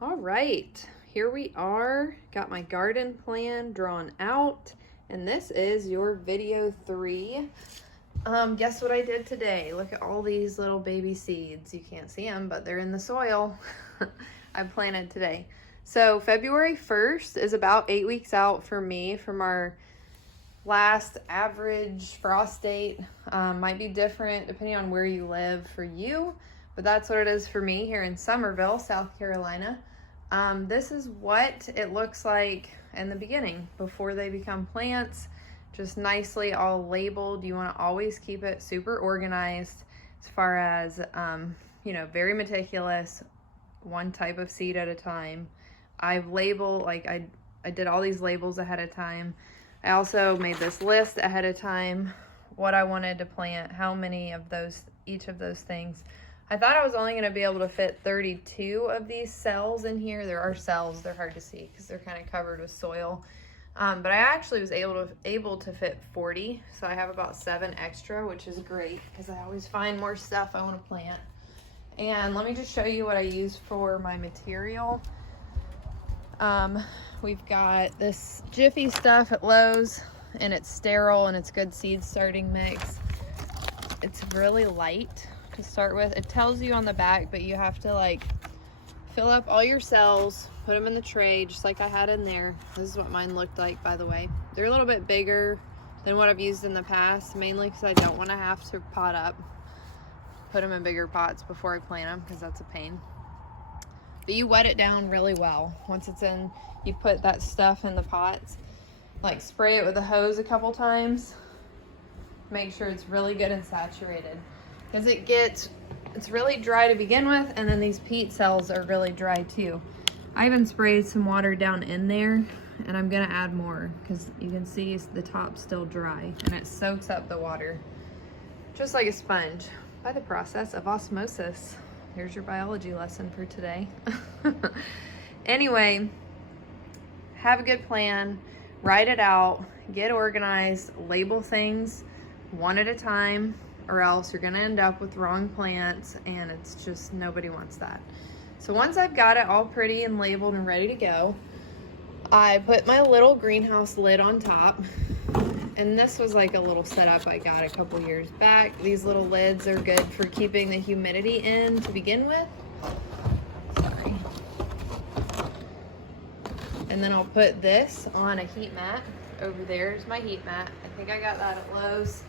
All right, here we are. Got my garden plan drawn out, and this is your video 3. Guess what I did today? Look at all these little baby seeds. You can't see them, but they're in the soil. I planted today. So February 1st is about 8 weeks out for me from our last average frost date. Might be different depending on where you live for you, but that's what it is for me here in Summerville, South Carolina. This is what it looks like in the beginning before they become plants, just nicely all labeled. You want to always keep it super organized as far as, very meticulous, one type of seed at a time. I've labeled, I did all these labels ahead of time. I also made this list ahead of time, what I wanted to plant, how many of those, each of those things. I thought I was only going to be able to fit 32 of these cells in here. There are cells, they're hard to see because they're kind of covered with soil. But I actually was able to fit 40, so I have about 7 extra, which is great because I always find more stuff I want to plant. And let me just show you what I use for my material. We've got this Jiffy stuff at Lowe's, and it's sterile and it's good seed starting mix. It's really light to start with. It tells you on the back, but you have to fill up all your cells, put them in the tray just like I had in there. This is what mine looked like, by the way. They're a little bit bigger than what I've used in the past, mainly because I don't want to have to pot up, put them in bigger pots before I plant them because that's a pain. But you wet it down really well. Once it's in, you put that stuff in the pots, spray it with a hose a couple times. Make sure it's really good and saturated because it's really dry to begin with, and then these peat cells are really dry too. I even sprayed some water down in there, and I'm gonna add more because you can see the top's still dry and it soaks up the water just like a sponge by the process of osmosis. Here's your biology lesson for today. Anyway, have a good plan, write it out, get organized, label things one at a time, or else you're gonna end up with wrong plants, and it's just, nobody wants that. So once I've got it all pretty and labeled and ready to go, I put my little greenhouse lid on top. And this was like a little setup I got a couple years back. These little lids are good for keeping the humidity in to begin with. Sorry. And then I'll put this on a heat mat. Over there is my heat mat. I think I got that at Lowe's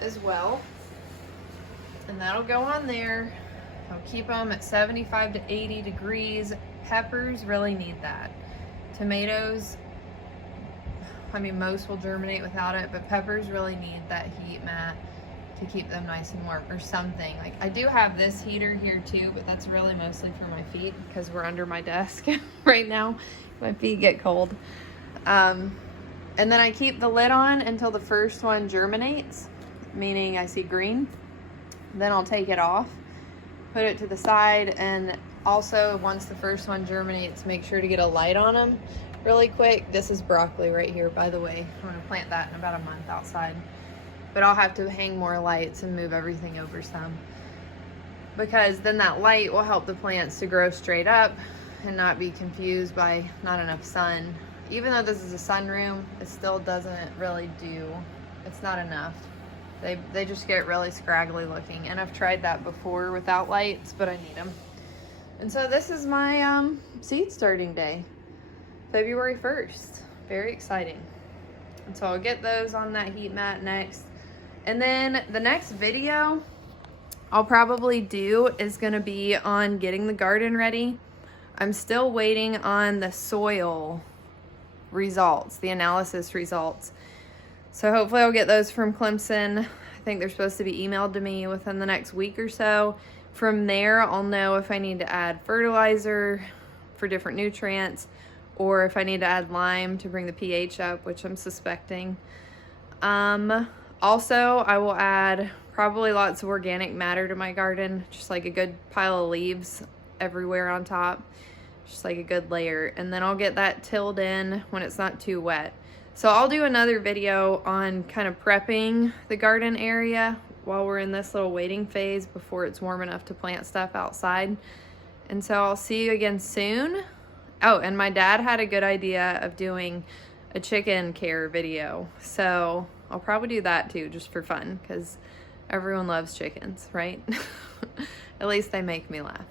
as well. And that'll go on there. I'll keep them at 75 to 80 degrees. Peppers really need that. Tomatoes, most will germinate without it, but peppers really need that heat mat to keep them nice and warm, or something. I do have this heater here too, but that's really mostly for my feet because we're under my desk right now. My feet get cold. And then I keep the lid on until the first one germinates, meaning I see green. Then I'll take it off, put it to the side, and also once the first one germinates, make sure to get a light on them really quick. This is broccoli right here, by the way. I'm gonna plant that in about a month outside, but I'll have to hang more lights and move everything over some, because then that light will help the plants to grow straight up and not be confused by not enough sun. Even though this is a sunroom, it still doesn't really do, it's not enough. They just get really scraggly looking, and I've tried that before without lights, but I need them. And so this is my seed starting day, February 1st. Very exciting. And so I'll get those on that heat mat next. And then the next video I'll probably do is gonna be on getting the garden ready. I'm still waiting on the soil results, the analysis results. So hopefully I'll get those from Clemson. I think they're supposed to be emailed to me within the next week or so. From there, I'll know if I need to add fertilizer for different nutrients, or if I need to add lime to bring the pH up, which I'm suspecting. Also, I will add probably lots of organic matter to my garden, just like a good pile of leaves everywhere on top, just like a good layer. And then I'll get that tilled in when it's not too wet. So I'll do another video on kind of prepping the garden area while we're in this little waiting phase before it's warm enough to plant stuff outside. And so I'll see you again soon. Oh, and my dad had a good idea of doing a chicken care video. So I'll probably do that too, just for fun, because everyone loves chickens, right? At least they make me laugh.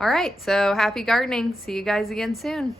All right, so happy gardening. See you guys again soon.